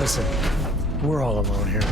Listen, we're all alone here.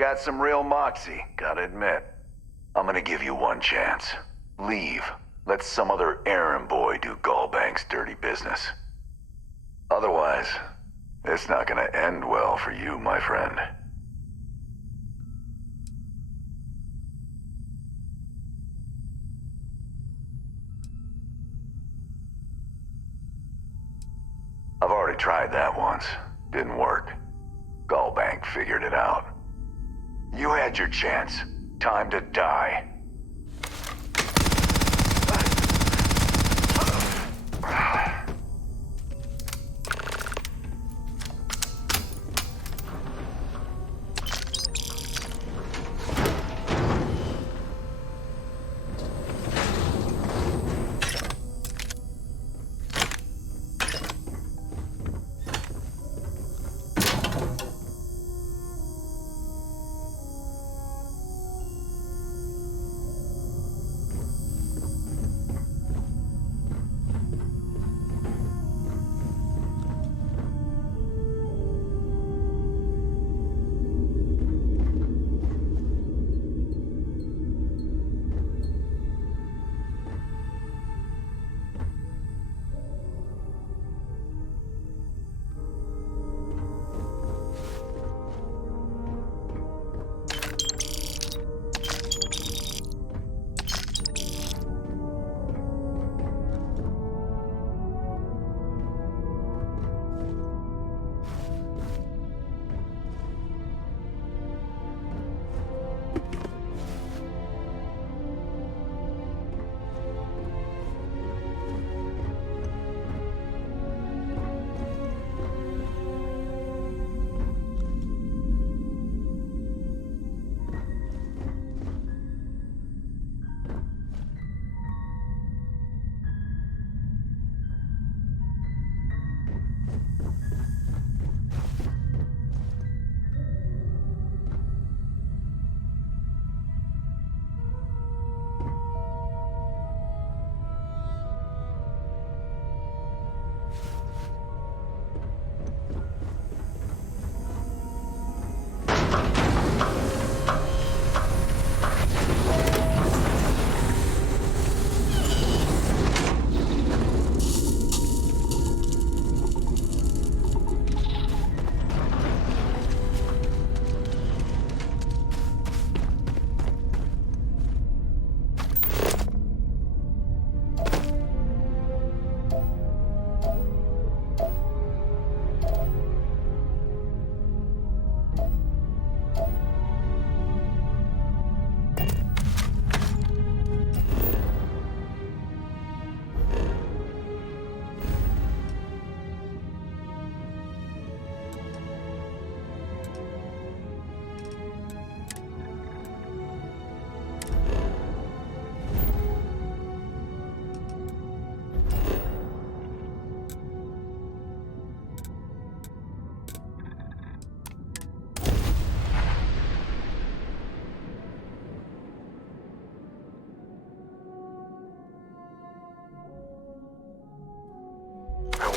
Got some real moxie, gotta admit. I'm gonna give you one chance. Leave. Let some other errand boy do Gallbank's dirty business. Otherwise, it's not gonna end well for you, my friend. I've already tried that once. Didn't work. Gallbank figured it out. You had your chance. Time to die.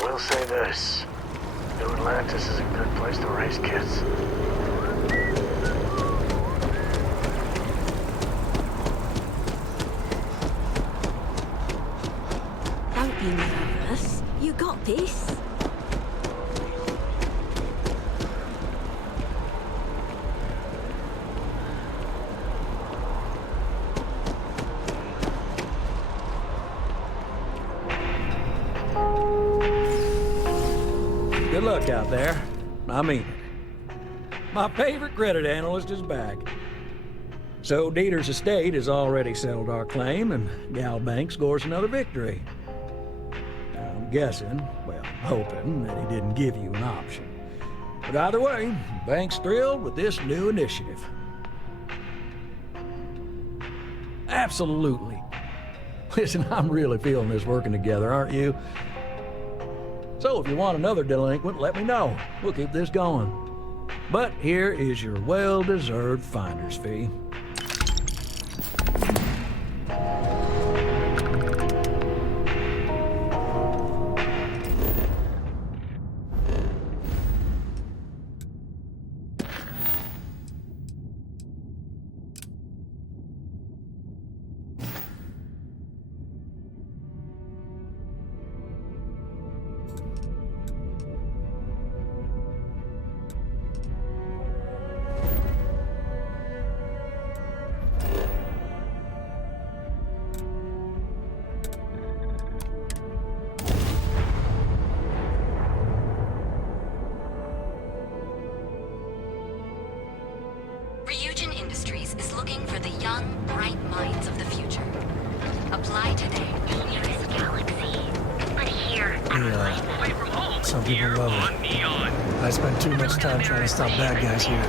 will say this. New Atlantis is a good place to raise kids. Don't be nervous. You got this. Good luck out there. I mean it. My favorite credit analyst is back. So Dieter's estate has already settled our claim, and Gal Bank scores another victory. I'm guessing, well, hoping, that he didn't give you an option. But either way, Bank's thrilled with this new initiative. Absolutely. Listen, I'm really feeling this working together, aren't you? So if you want another delinquent, let me know. We'll keep this going. But here is your well-deserved finder's fee. Industries is looking for the young, bright minds of the future. Apply today. Nearest galaxy. But here, Some people love it. I spend too much time trying to stop bad guys here.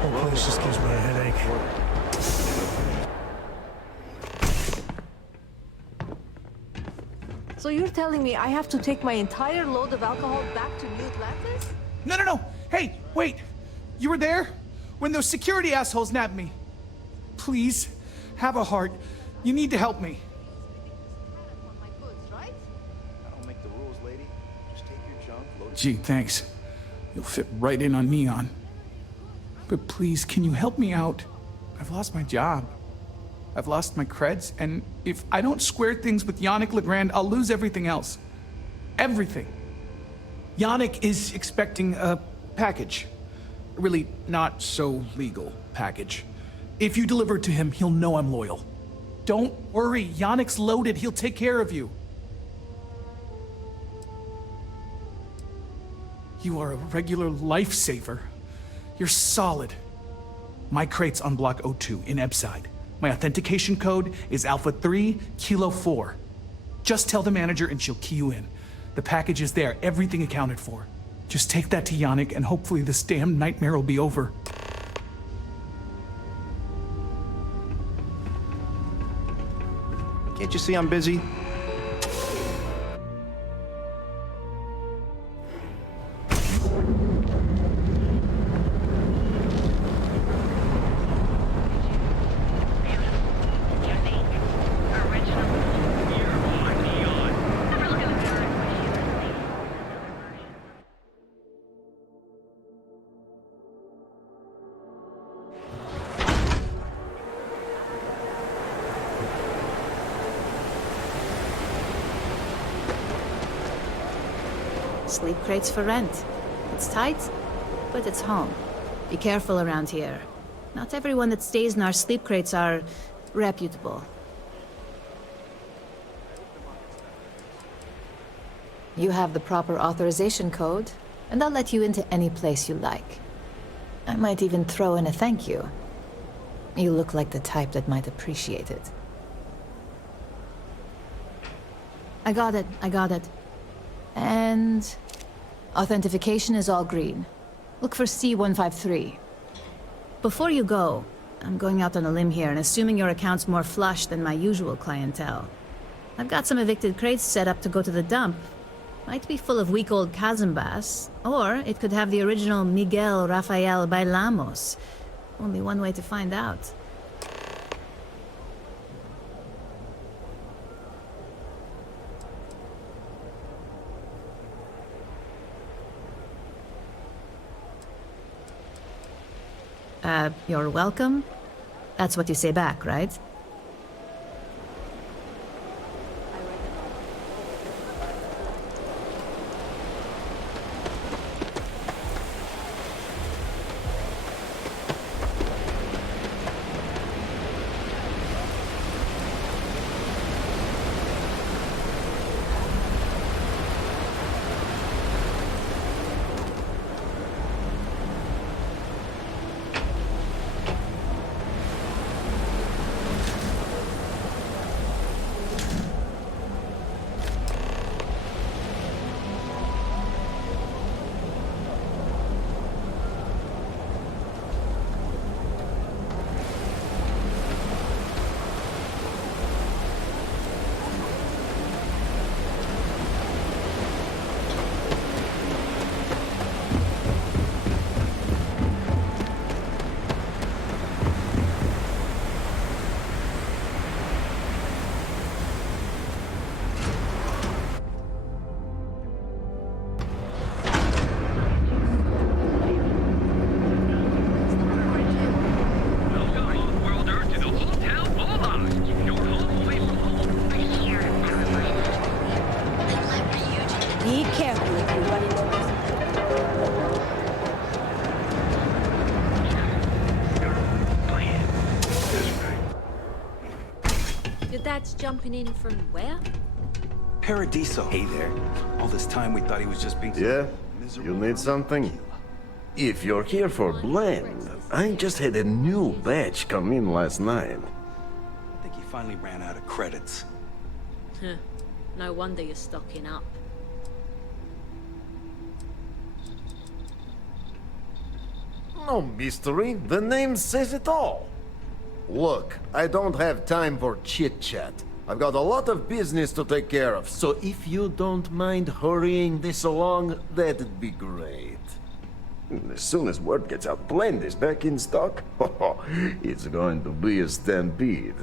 Whole place just gives me a headache. So you're telling me I have to take my entire load of alcohol back to New Atlantis? No. Hey, wait. You were there when those security assholes nabbed me. Please, have a heart. You need to help me. I don't make the rules, lady. Just take your junk, load it. Gee, thanks. You'll fit right in on Neon. But please, can you help me out? I've lost my job. I've lost my creds, and if I don't square things with Yannick Legrand, I'll lose everything else. Everything. Yannick is expecting a package. A really not so legal package. If you deliver it to him, he'll know I'm loyal. Don't worry, Yannick's loaded. He'll take care of you. You are a regular lifesaver. You're solid. My crate's on Block O2 in Ebside. My authentication code is Alpha 3 Kilo 4. Just tell the manager and she'll key you in. The package is there, everything accounted for. Just take that to Yannick and hopefully this damn nightmare will be over. Can't you see I'm busy? Sleep crates for rent. It's tight, but it's home. Be careful around here. Not everyone that stays in our sleep crates are reputable. You have the proper authorization code, and I'll let you into any place you like. I might even throw in a thank you. You look like the type that might appreciate it. I got it. And authentication is all green. Look for C153. Before you go, I'm going out on a limb here and assuming your account's more flush than my usual clientele. I've got some evicted crates set up to go to the dump. Might be full of weak old Kazambas, or it could have the original Miguel Rafael Bailamos. Only one way to find out. You're welcome? That's what you say back, right? Be careful if you run into Your dad's jumping in from where? Paradiso. Hey there. All this time we thought he was just being... Yeah? miserable. You need something? If you're here for blend, I just had a new batch come in last night. I think he finally ran out of credits. Huh. No wonder you're stocking up. No mystery, the name says it all. Look, I don't have time for chit-chat. I've got a lot of business to take care of, so if you don't mind hurrying this along, that'd be great. As soon as word gets out, Blend is back in stock. It's going to be a stampede.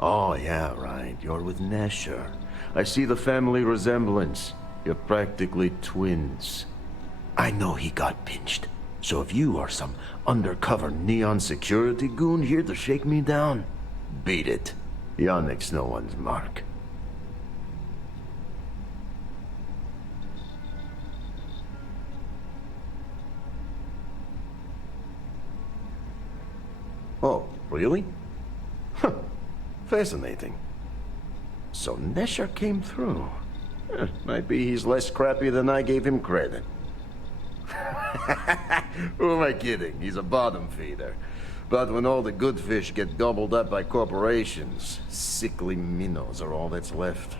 Oh, yeah, right. You're with Nesher. I see the family resemblance. You're practically twins. I know he got pinched. So if you are some undercover neon security goon here to shake me down, beat it. Yannick's no one's mark. Oh, really? Huh. Fascinating. So Nesher came through. Might be he's less scrappy than I gave him credit. Who am I kidding? He's a bottom feeder. But when all the good fish get gobbled up by corporations, sickly minnows are all that's left.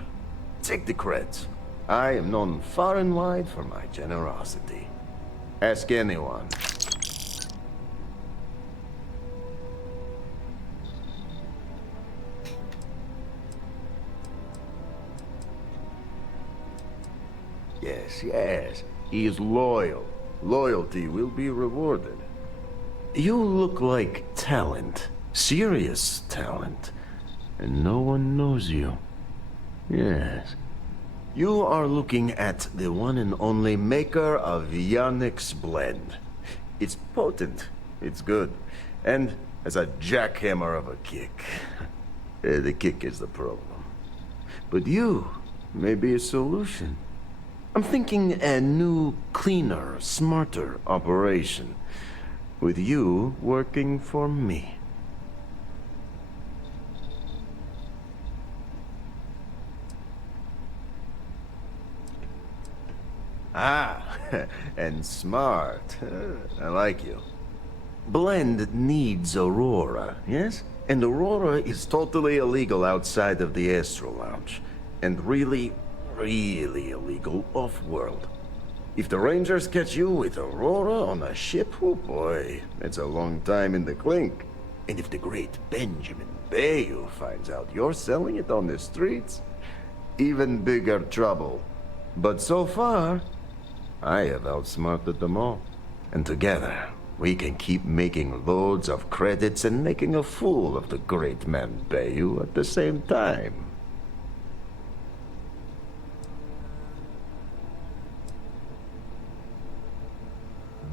Take the creds. I am known far and wide for my generosity. Ask anyone. Yes, yes. He is loyal. Loyalty will be rewarded. You look like talent. Serious talent. And no one knows you. Yes. You are looking at the one and only maker of Yannick's blend. It's potent. It's good. And as a jackhammer of a kick. The kick is the problem. But you may be a solution. I'm thinking a new, cleaner, smarter operation. With you working for me. Ah, and smart. I like you. Blend needs Aurora, yes? And Aurora is totally illegal outside of the Astro Lounge. And really illegal off-world. If the Rangers catch you with Aurora on a ship, oh boy, that's a long time in the clink. And if the great Benjamin Bayou finds out you're selling it on the streets, even bigger trouble. But so far, I have outsmarted them all. And together, we can keep making loads of credits and making a fool of the great man Bayou at the same time.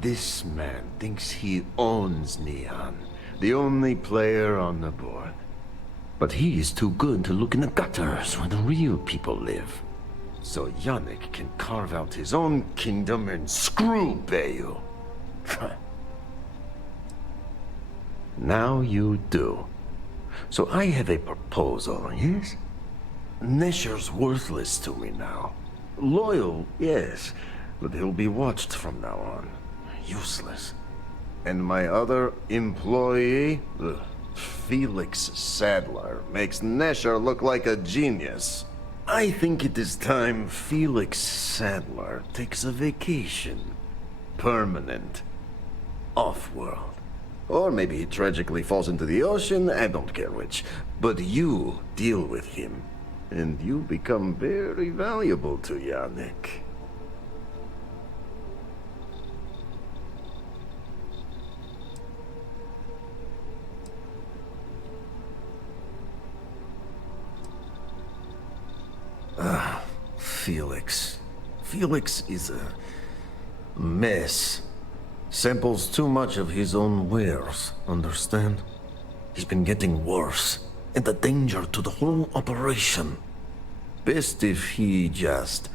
This man thinks he owns Neon, the only player on the board. But he is too good to look in the gutters where the real people live. So Yannick can carve out his own kingdom and screw Bayu. Now you do. So I have a proposal, yes? Nesher's worthless to me now. Loyal, yes, but he'll be watched from now on. Useless. And my other employee, Felix Sadler, makes Nesher look like a genius. I think it is time Felix Sadler takes a vacation. Permanent. Off-world. Or maybe he tragically falls into the ocean, I don't care which. But you deal with him, and you become very valuable to Yannick. Felix. Felix is a mess. Samples too much of his own wares, understand? He's been getting worse, and a danger to the whole operation. Best if he just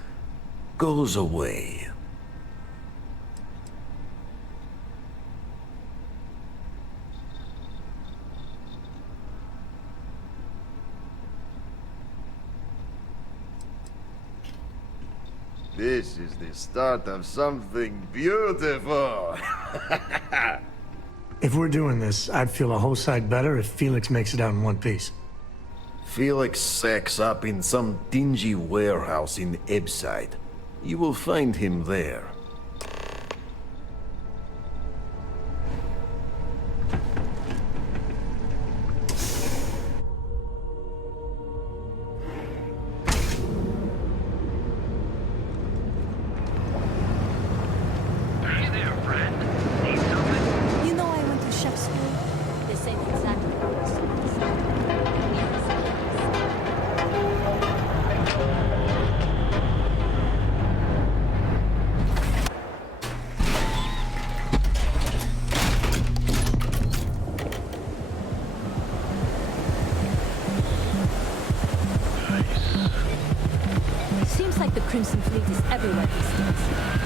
goes away. This is the start of something beautiful. If we're doing this, I'd feel a whole side better if Felix makes it out in one piece. Felix sacks up in some dingy warehouse in Ebside. You will find him there. You know I went to chef school. They say exactly what you're Seems like the Crimson Fleet is everywhere these days,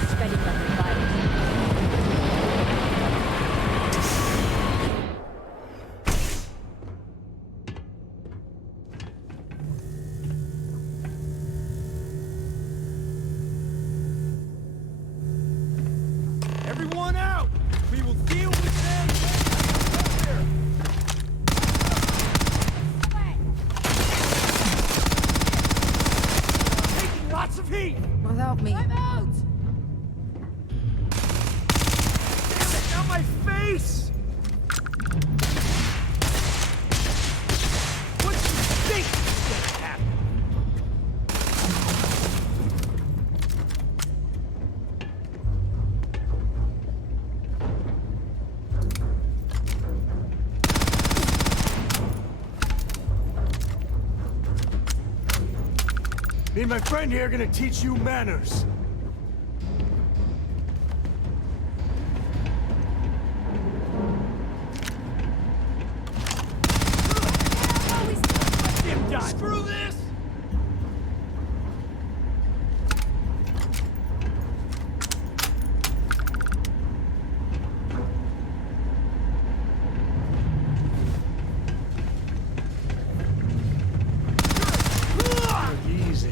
spreading like a virus. Everyone out! We will deal with them later! Taking lots of heat! Without me. I'm out! Damn it, not my face! What do you think is gonna happen? Me and my friend here are gonna teach you manners. Him die. Screw this! Easy.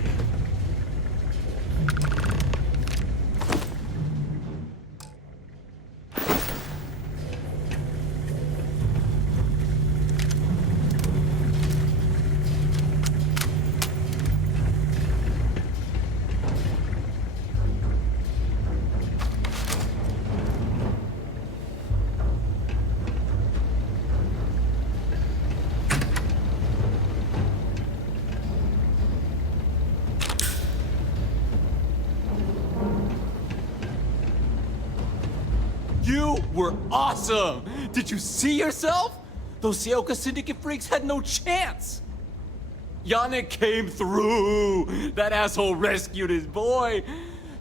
You were awesome! Did you see yourself? Those Seoka Syndicate freaks had no chance! Yannick came through! That asshole rescued his boy!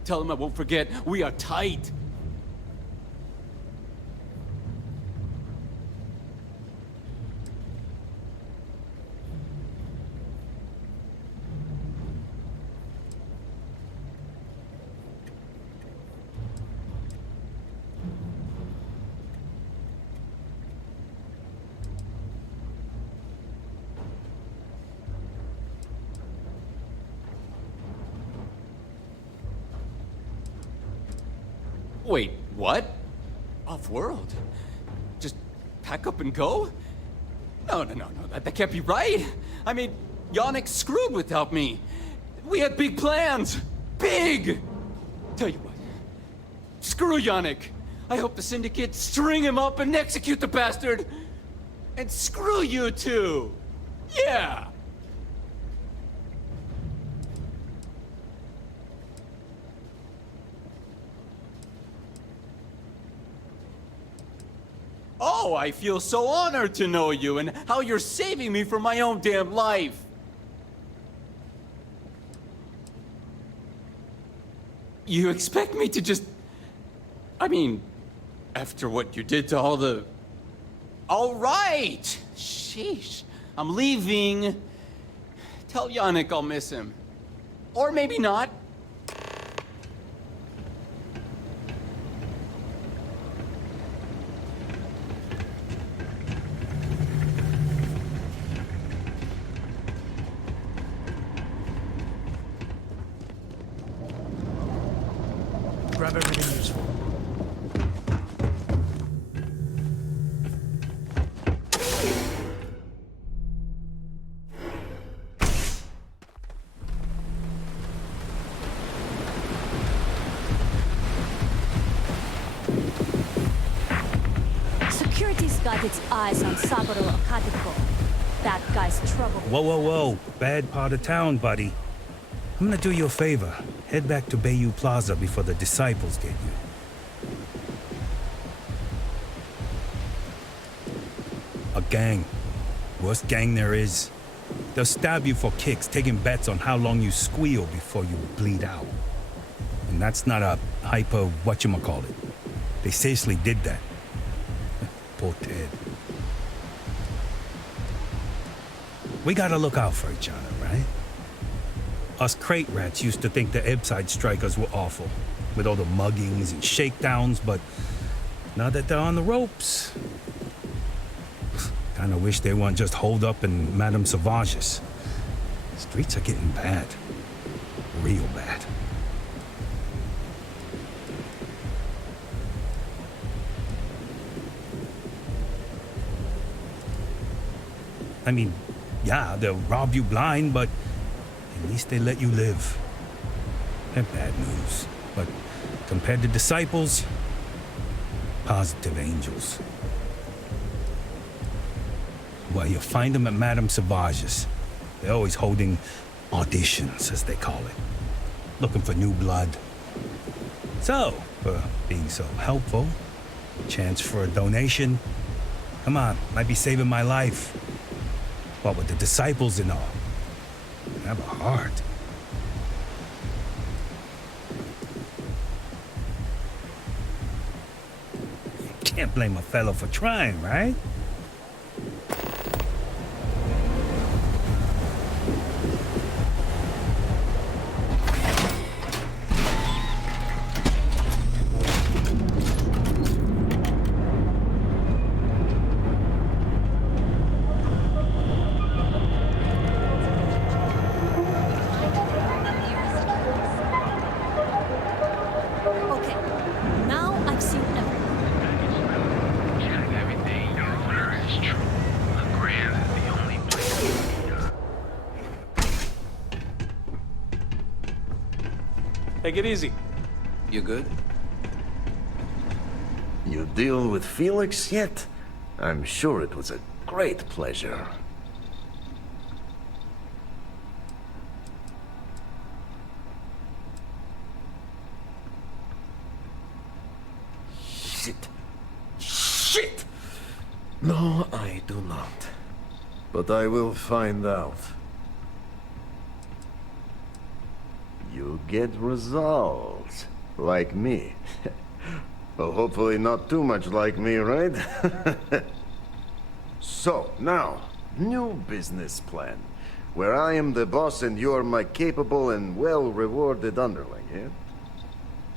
Tell him I won't forget, we are tight. Wait, what? Off-world? Just pack up and go? No, that can't be right. I mean, Yannick screwed without me. We had big plans. Big! Tell you what. Screw Yannick. I hope the Syndicate string him up and execute the bastard. And screw you too. Yeah! Oh, I feel so honored to know you and how you're saving me from my own damn life. You expect me to just... I mean, after what you did to all the... All right! Sheesh. I'm leaving. Tell Yannick I'll miss him. Or maybe not. Grab everything useful. Security's got its eyes on Saburo Akatiko. That guy's trouble. Whoa. Bad part of town, buddy. I'm gonna do you a favor. Head back to Bayou Plaza before the disciples get you. A gang. Worst gang there is. They'll stab you for kicks, taking bets on how long you squeal before you bleed out. And that's not a hyper whatchamacallit. They seriously did that. Poor Ted. We gotta look out for each other, right? Us crate rats used to think the Ebbside strikers were awful, with all the muggings and shakedowns, but now that they're on the ropes, kinda wish they weren't just holed up in Madame Savage's. Streets are getting bad. Real bad. I mean, yeah, they'll rob you blind, but at least they let you live. They're bad news, but compared to disciples, positive angels. Well, you'll find them at Madame Savage's. They're always holding auditions, as they call it. Looking for new blood. So, for being so helpful, chance for a donation. Come on, might be saving my life. What with the disciples and all. Have a heart. Can't blame a fellow for trying, right? Take it easy. You good? You deal with Felix yet? I'm sure it was a great pleasure. Shit! No, I do not. But I will find out. You get results. Like me. Well, hopefully not too much like me, right? So, now, new business plan. Where I am the boss and you're my capable and well-rewarded underling, yeah?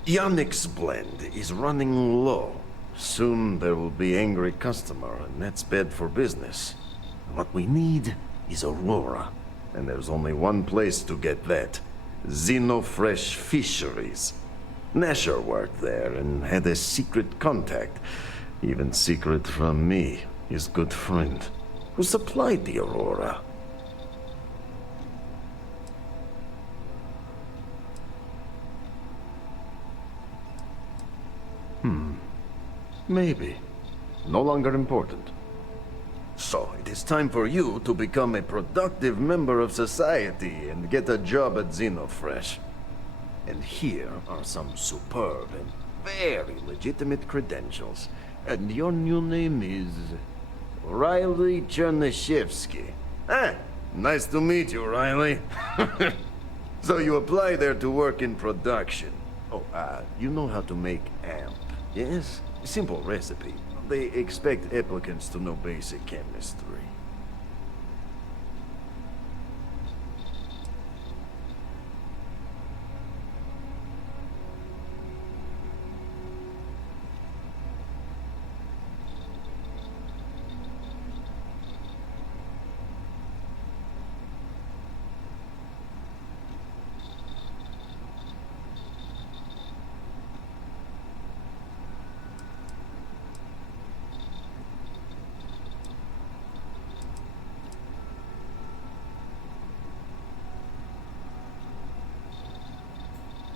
Yannick's blend is running low. Soon there will be angry customer, and that's bad for business. What we need is Aurora. And there's only one place to get that. Xenofresh Fisheries. Nasher worked there and had a secret contact, even secret from me, his good friend, who supplied the Aurora. Maybe. No longer important. So, it is time for you to become a productive member of society and get a job at Xenofresh. And here are some superb and very legitimate credentials. And your new name is... Riley Chernyshevsky. Ah, nice to meet you, Riley. So you apply there to work in production. Oh, you know how to make amp, yes? Simple recipe. They expect applicants to know basic chemistry.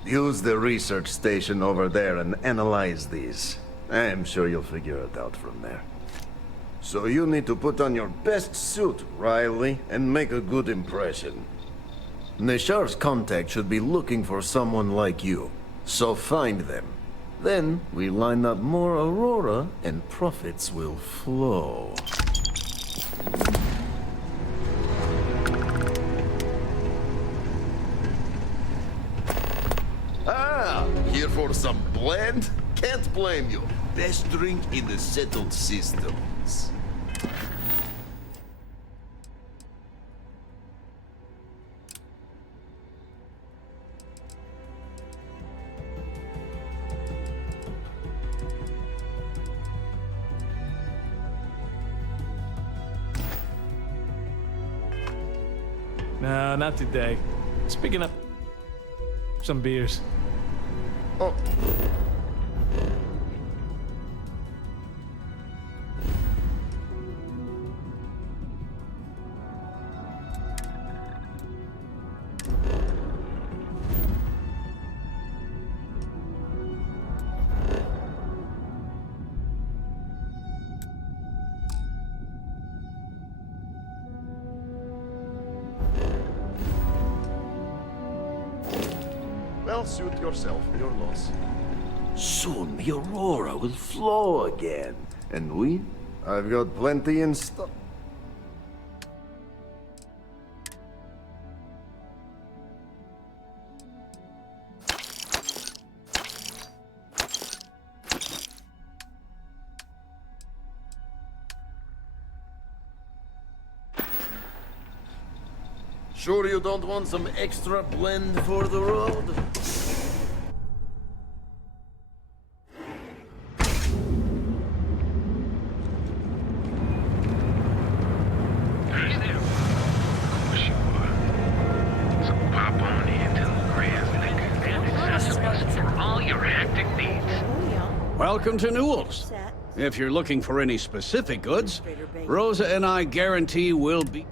Use the research station over there and analyze these. I am sure you'll figure it out from there. So you need to put on your best suit, Riley, and make a good impression. Neshar's contact should be looking for someone like you. So find them. Then we line up more Aurora and profits will flow. Here for some blend? Can't blame you. Best drink in the settled systems. Nah, not today. Speaking of some beers. Oh. Well, suit yourself, your loss. Soon the Aurora will flow again. And we? I've got plenty in stock. Sure you don't want some extra blend for the road? Welcome to Newell's. If you're looking for any specific goods, Rosa and I guarantee will be...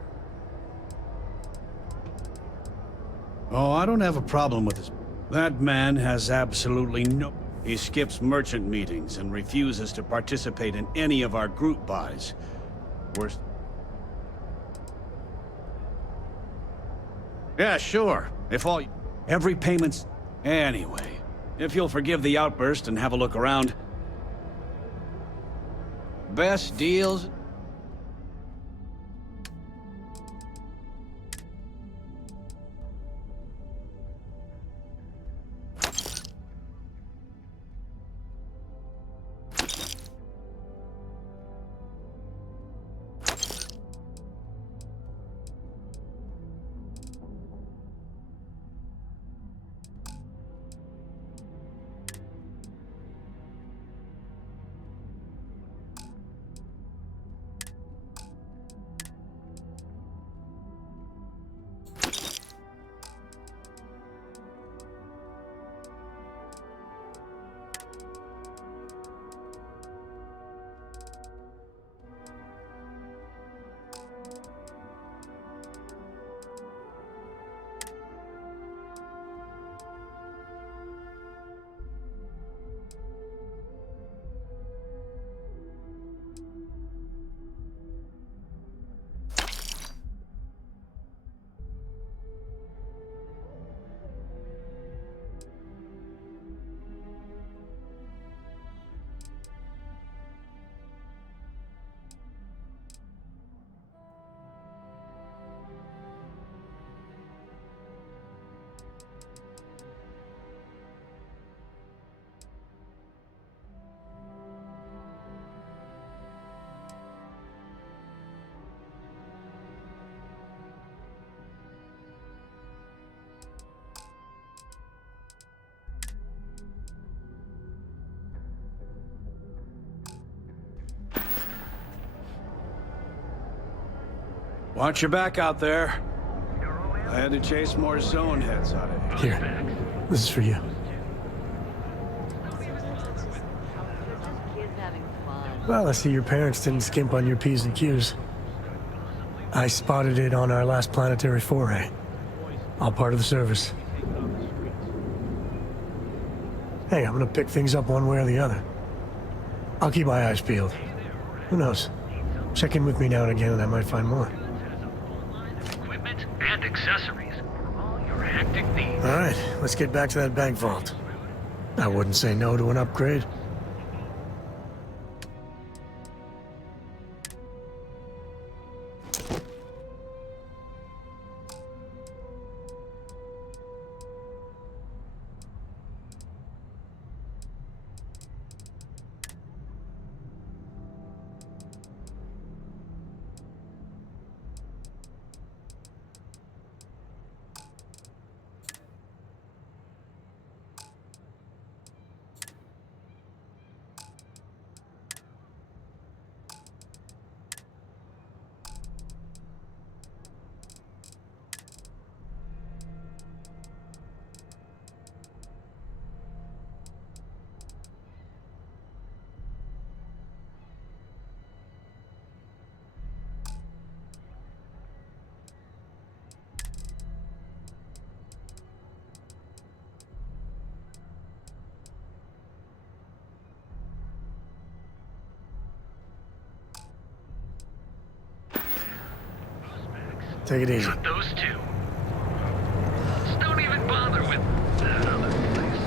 Oh, I don't have a problem with this. That man has absolutely no... He skips merchant meetings and refuses to participate in any of our group buys. Worst... Yeah, sure. If all... Every payment's... Anyway, if you'll forgive the outburst and have a look around... Best deals... Watch your back out there. I had to chase more zone heads out of here. Here, this is for you. Well, I see your parents didn't skimp on your P's and Q's. I spotted it on our last planetary foray. All part of the service. Hey, I'm gonna pick things up one way or the other. I'll keep my eyes peeled. Who knows? Check in with me now and again and I might find more. Equipment and accessories for all your hectic needs. All right, let's get back to that bank vault. I wouldn't say no to an upgrade. Take it easy. Got those two. Just don't even bother with that other place.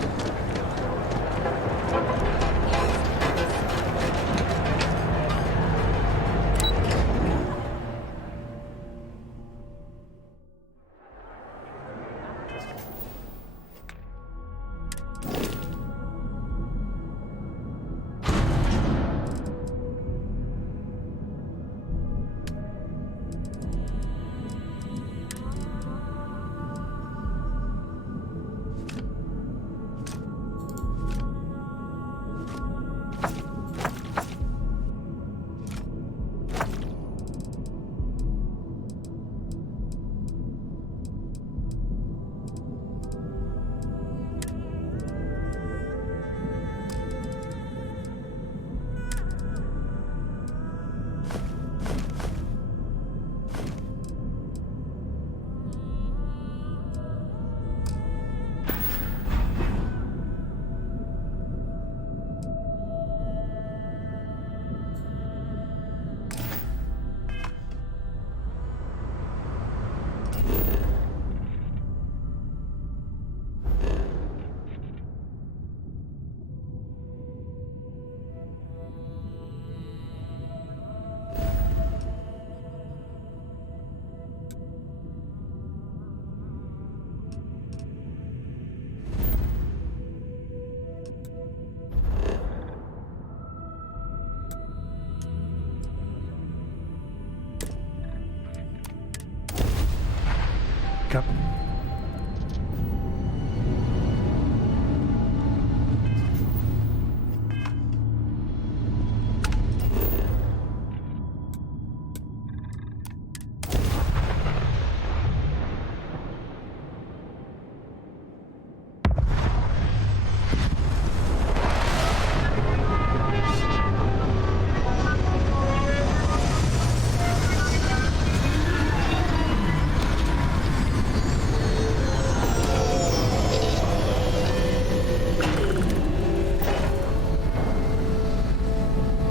Cup.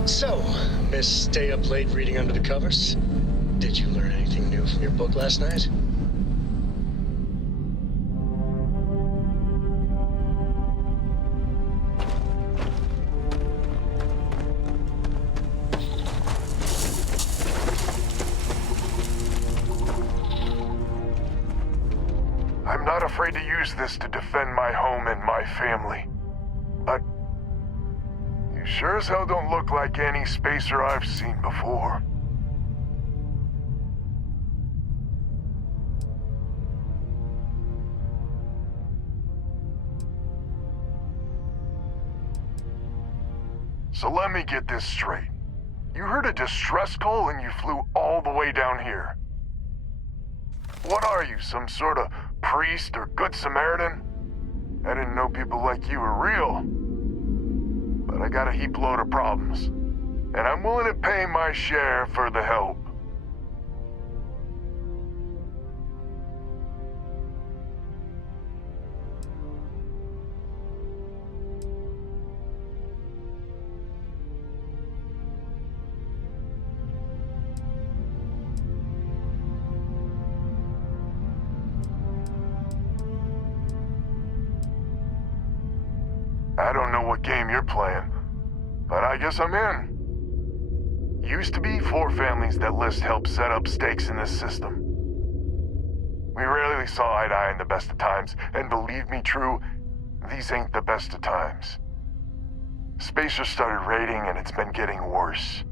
So, Miss Stay Up Late reading under the covers? Did you learn anything new from your book last night? I'm not afraid to use this to defend my home and my family. But you sure as hell don't look like any spacer I've seen before. So let me get this straight. You heard a distress call and you flew all the way down here. What are you, some sort of priest or good Samaritan? I didn't know people like you were real. But I got a heap load of problems. And I'm willing to pay my share for the help. I don't know what game you're playing, but I guess I'm in. Used to be 4 families that List helped set up stakes in this system. We rarely saw eye to eye in the best of times, and believe me, True, these ain't the best of times. Spacers started raiding, and it's been getting worse.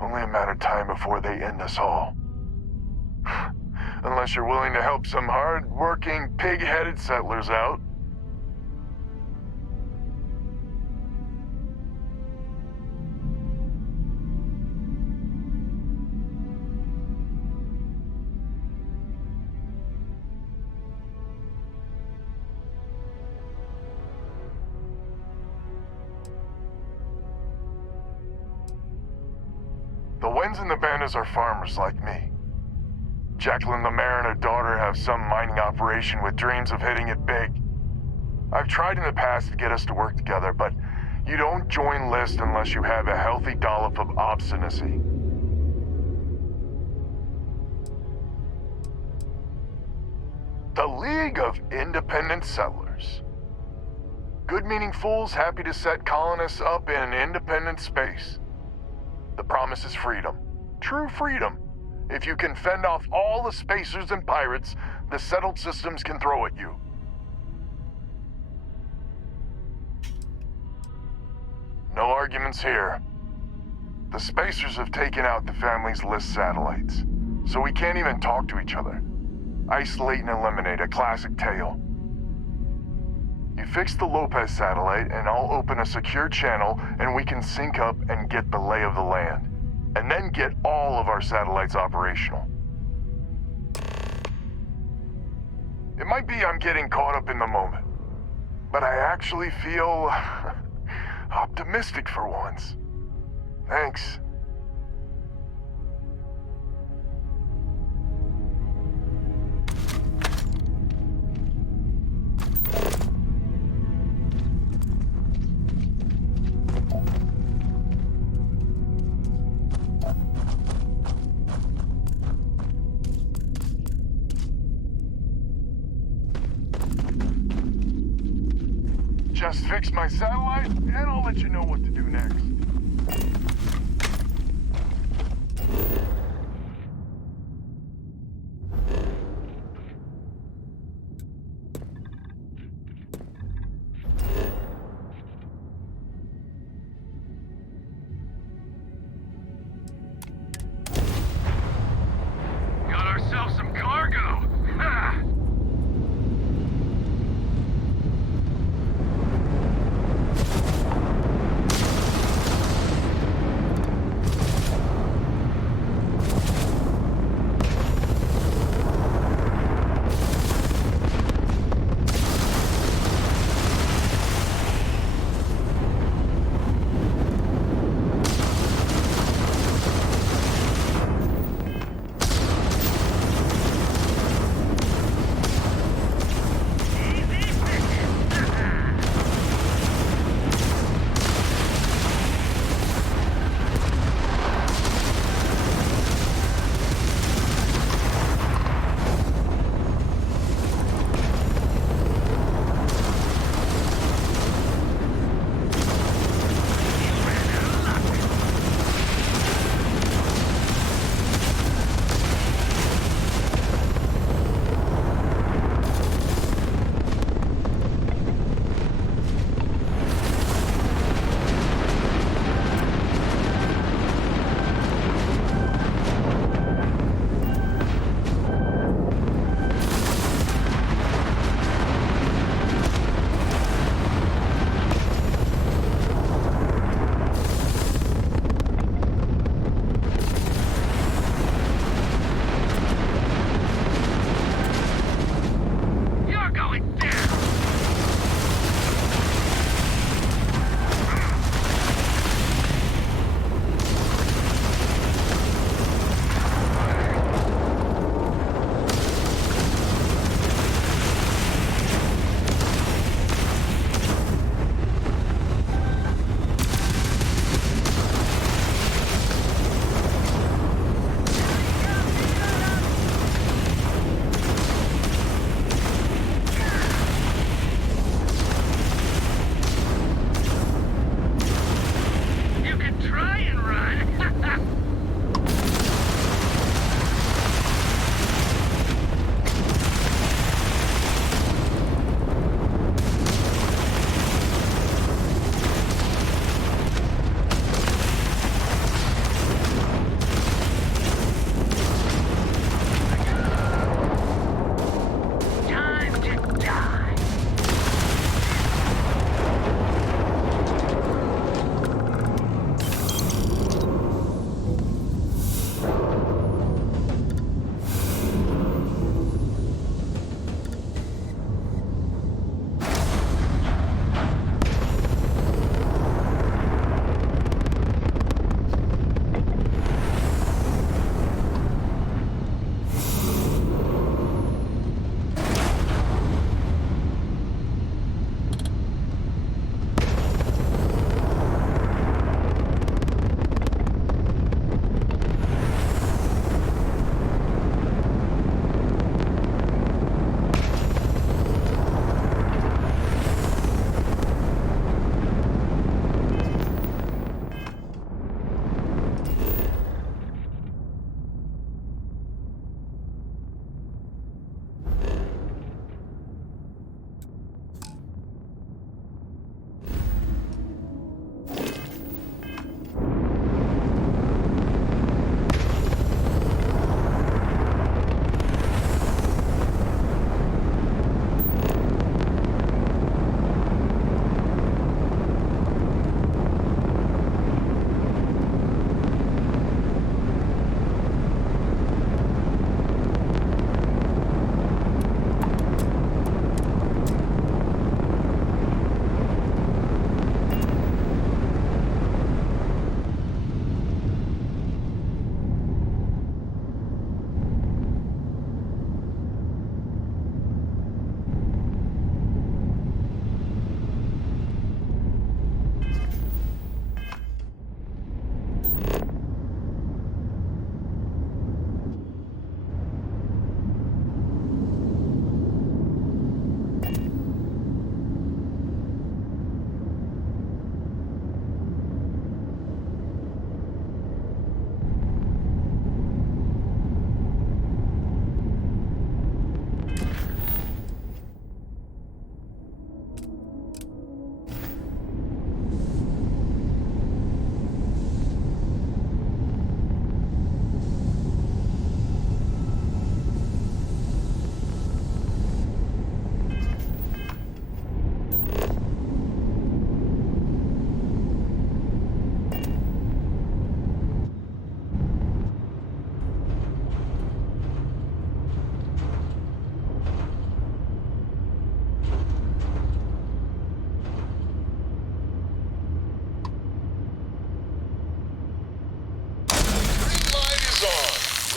Only a matter of time before they end us all. Unless you're willing to help some hard-working, pig-headed settlers out. The Wens and the Bandas are farmers like me. Jacqueline the mayor and her daughter have some mining operation with dreams of hitting it big. I've tried in the past to get us to work together, but you don't join List unless you have a healthy dollop of obstinacy. The League of Independent Settlers. Good-meaning fools happy to set colonists up in independent space. The promise is freedom. True freedom. If you can fend off all the spacers and pirates the settled systems can throw at you. No arguments here. The spacers have taken out the family's List satellites, so we can't even talk to each other. Isolate and eliminate, a classic tale. You fix the Lopez satellite, and I'll open a secure channel, and we can sync up and get the lay of the land. And then get all of our satellites operational. It might be I'm getting caught up in the moment, but I actually feel optimistic for once. Thanks. Just fix my satellite, and I'll let you know what to do next. Got ourselves some cargo. Ha!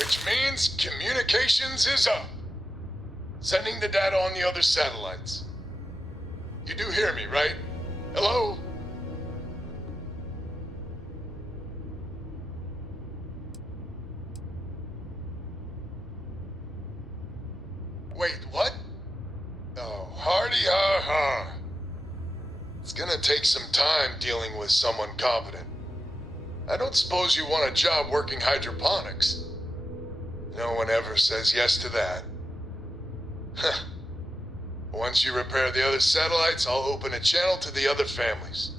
which means communications is up. Sending the data on the other satellites. You do hear me, right? Hello? Wait, what? Oh, hardy ha ha. It's gonna take some time dealing with someone competent. I don't suppose you want a job working hydroponics. No one ever says yes to that. Huh. Once you repair the other satellites, I'll open a channel to the other families.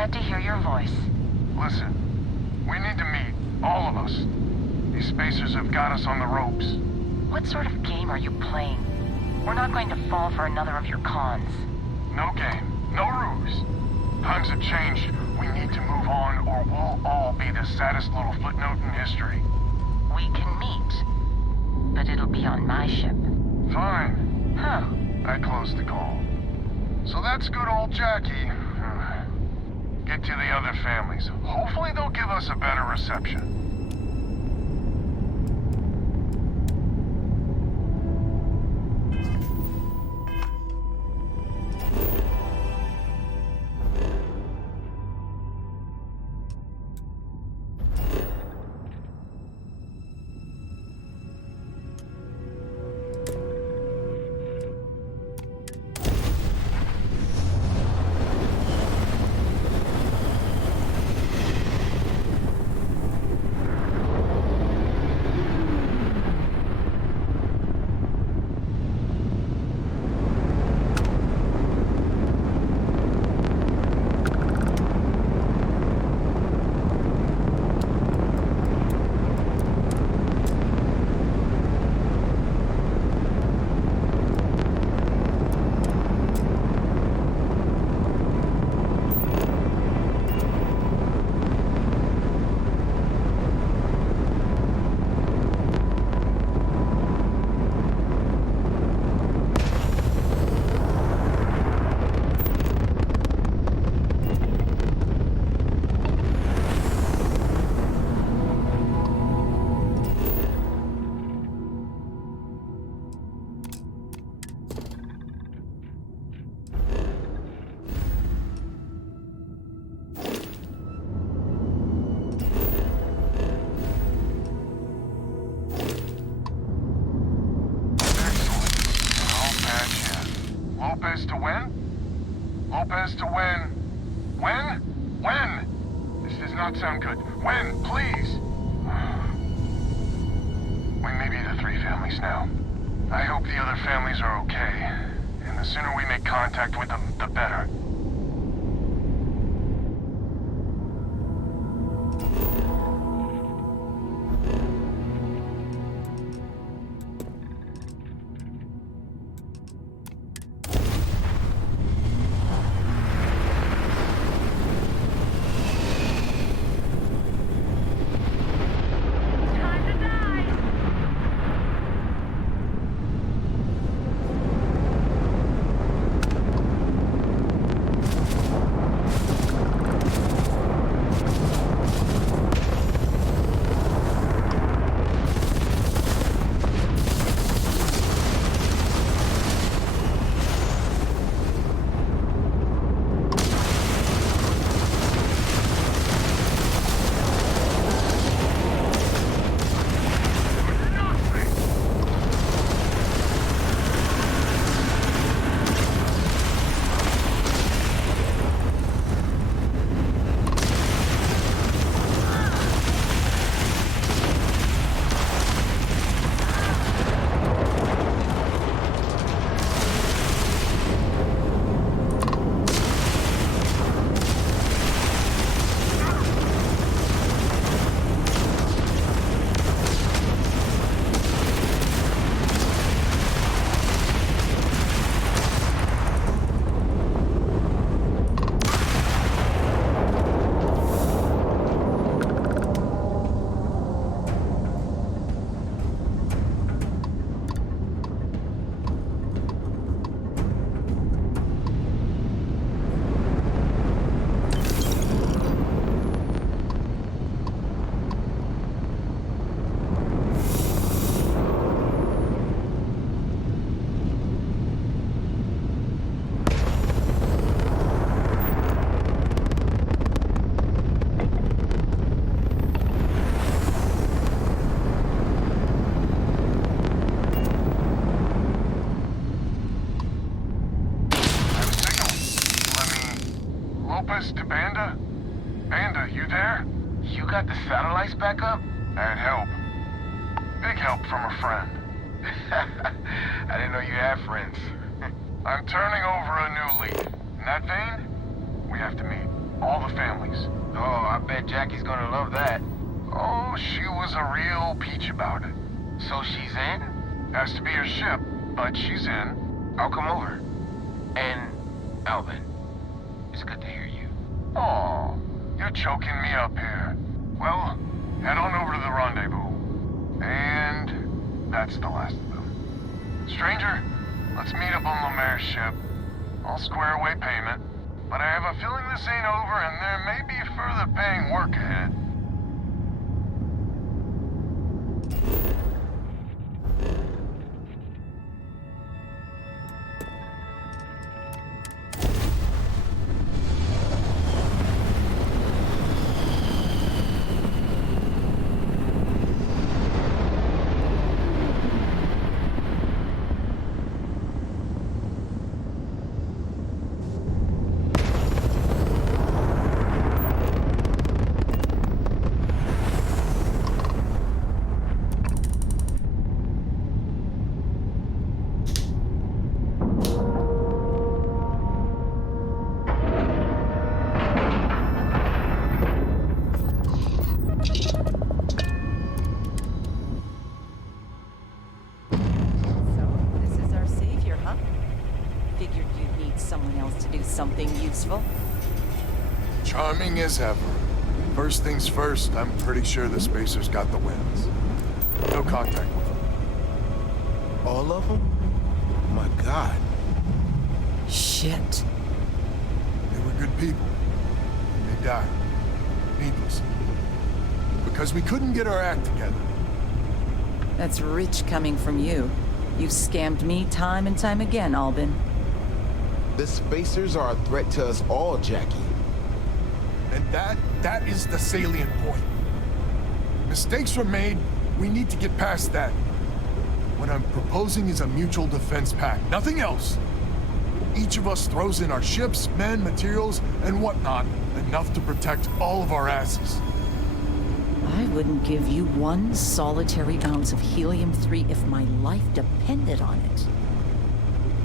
glad to hear your voice. Listen, we need to meet, all of us. These spacers have got us on the ropes. What sort of game are you playing? We're not going to fall for another of your cons. No game, no ruse. Times have changed. We need to move on, or we'll all be the saddest little footnote in history. We can meet, but it'll be on my ship. Fine. Huh. I closed the call. So that's good old Jackie. Get to the other families. Hopefully they'll give us a better reception. Lopez to win? Lopez to win. Win? Win! This does not sound good. Win, please! We may be the 3 families now. I hope the other families are okay. And the sooner we make contact with them, the better. Lopez to Banda? Banda, you there? You got the satellites back up? I had help. Big help from a friend. I didn't know you had friends. I'm turning over a new leaf. In that vein, we have to meet. All the families. Oh, I bet Jackie's gonna love that. Oh, she was a real peach about it. So she's in? Has to be her ship, but she's in. I'll come over. And Alvin, it's good to hear you. Oh, you're choking me up here. Well, head on over to the rendezvous. And that's the last of them. Stranger, let's meet up on Lemaire's ship. I'll square away payment. But I have a feeling this ain't over and there may be further paying work ahead. Something useful? Charming as ever. First things first, I'm pretty sure the Spacers got the wins. No contact with them. All of them? My God. Shit. They were good people. And they died. Needlessly. Because we couldn't get our act together. That's rich coming from you. You've scammed me time and time again, Albin. The Spacers are a threat to us all, Jackie. And that is the salient point. Mistakes were made, we need to get past that. What I'm proposing is a mutual defense pact, nothing else. Each of us throws in our ships, men, materials, and whatnot, enough to protect all of our asses. I wouldn't give you one solitary ounce of helium-3 if my life depended on it.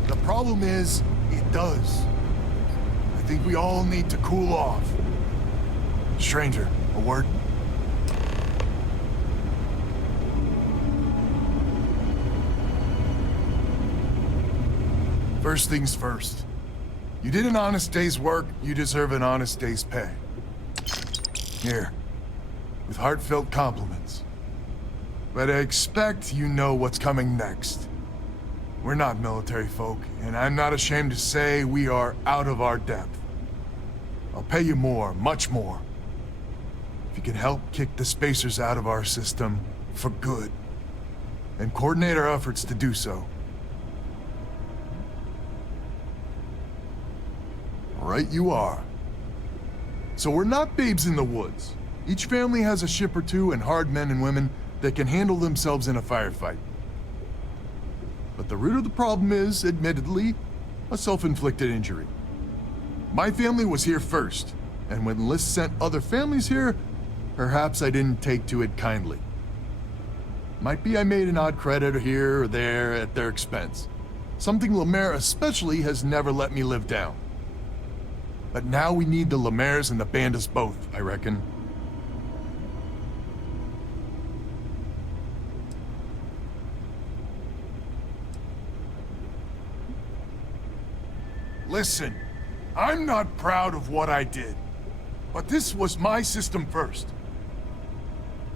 The problem is, it does. I think we all need to cool off. Stranger, a word? First things first. You did an honest day's work, you deserve an honest day's pay. Here, with heartfelt compliments. But I expect you know what's coming next. We're not military folk, and I'm not ashamed to say we are out of our depth. I'll pay you more, much more. If you can help kick the Spacers out of our system for good, and coordinate our efforts to do so. Right you are. So we're not babes in the woods. Each family has a ship or two and hard men and women that can handle themselves in a firefight. But the root of the problem is, admittedly, a self-inflicted injury. My family was here first, and when lists sent other families here, perhaps I didn't take to it kindly. Might be I made an odd credit here or there at their expense. Something Lemaire especially has never let me live down. But now we need the Lemaires and the Bandits both, I reckon. Listen, I'm not proud of what I did, but this was my system first.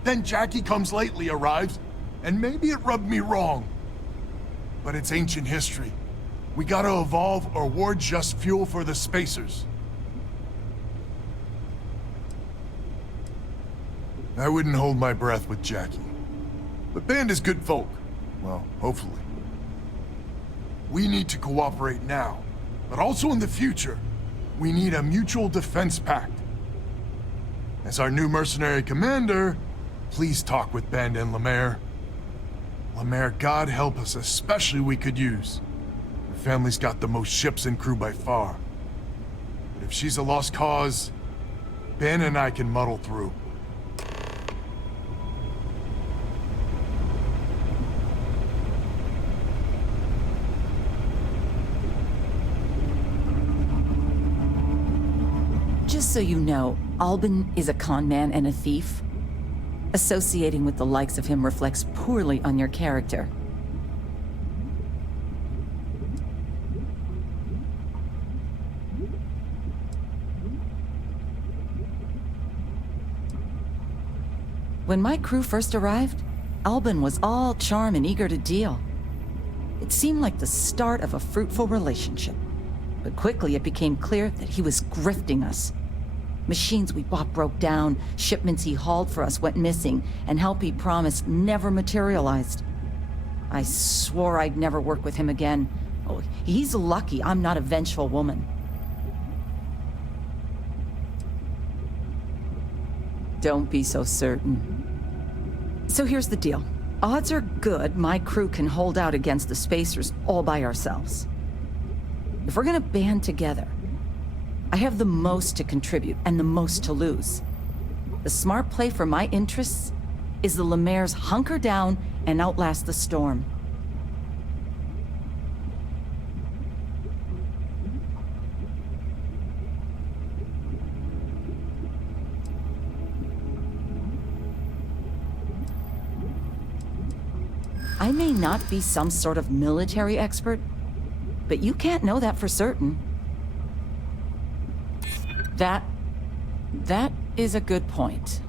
Then Jackie comes lately arrives, and maybe it rubbed me wrong. But it's ancient history. We gotta evolve or we're just fuel for the Spacers. I wouldn't hold my breath with Jackie. But Band is good folk. Well, hopefully. We need to cooperate now. But also in the future, we need a mutual defense pact. As our new mercenary commander, please talk with Band and Lemaire. Lemaire, God help us, especially we could use. Her family's got the most ships and crew by far. But if she's a lost cause, Ben and I can muddle through. Just so you know, Albin is a con man and a thief. Associating with the likes of him reflects poorly on your character. When my crew first arrived, Albin was all charm and eager to deal. It seemed like the start of a fruitful relationship. But quickly it became clear that he was grifting us. Machines we bought broke down, shipments he hauled for us went missing, and help he promised never materialized. I swore I'd never work with him again. Oh, he's lucky I'm not a vengeful woman. Don't be so certain. So here's the deal. Odds are good my crew can hold out against the Spacers all by ourselves. If we're gonna band together, I have the most to contribute and the most to lose. The smart play for my interests is the Lemaire's hunker down and outlast the storm. I may not be some sort of military expert, but you can't know that for certain. That is a good point.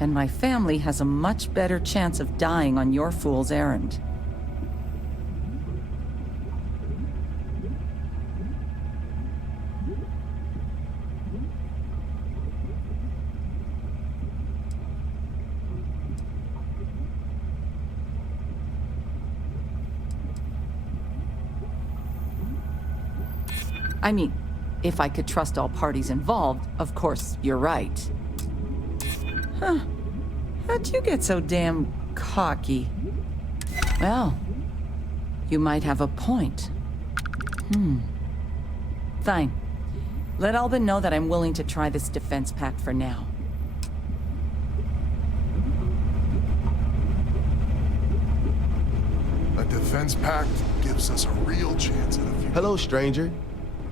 And my family has a much better chance of dying on your fool's errand. I mean, if I could trust all parties involved, of course, you're right. Huh. How'd you get so damn cocky? Well, you might have a point. Fine. Let Albin know that I'm willing to try this defense pact for now. A defense pact gives us a real chance at a future. Hello, stranger.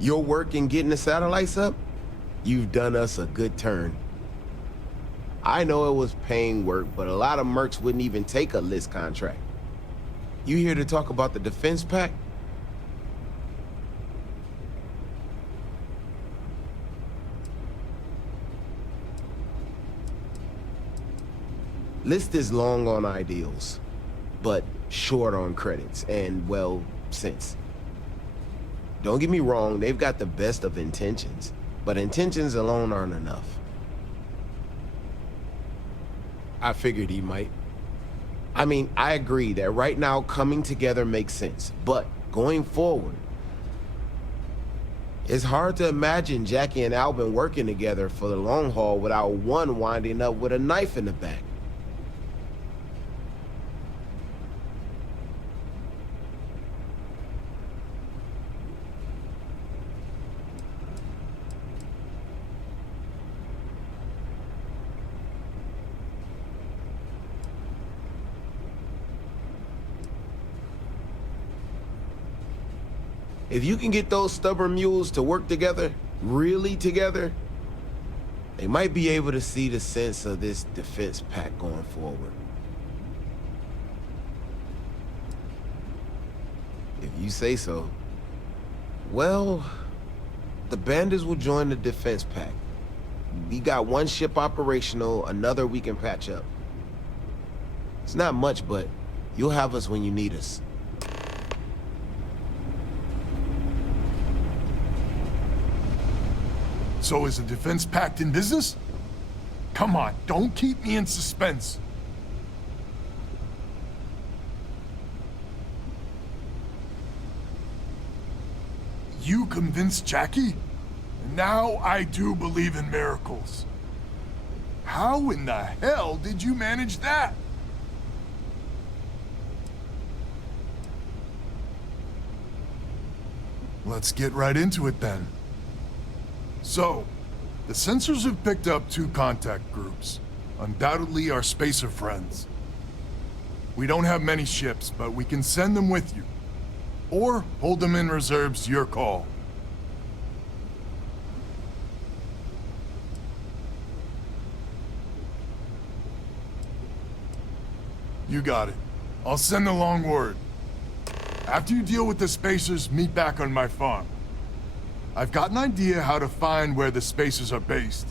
Your work in getting the satellites up? You've done us a good turn. I know it was paying work, but a lot of mercs wouldn't even take a list contract. You here to talk about the defense pact? List is long on ideals, but short on credits and, well, sense. Don't get me wrong, they've got the best of intentions, but intentions alone aren't enough. I figured he might. I mean, I agree that right now coming together makes sense, but going forward, it's hard to imagine Jackie and Albin working together for the long haul without one winding up with a knife in the back. If you can get those stubborn mules to work together, really together, they might be able to see the sense of this defense pact going forward. If you say so. Well, the bandits will join the defense pact. We got one ship operational, another we can patch up. It's not much, but you'll have us when you need us. So is the defense pact in business? Come on, don't keep me in suspense. You convinced Jackie? Now I do believe in miracles. How in the hell did you manage that? Let's get right into it then. So, the sensors have picked up 2 contact groups. Undoubtedly our spacer friends. We don't have many ships, but we can send them with you. Or hold them in reserves, your call. You got it. I'll send along word. After you deal with the spacers, meet back on my farm. I've got an idea how to find where the spacers are based.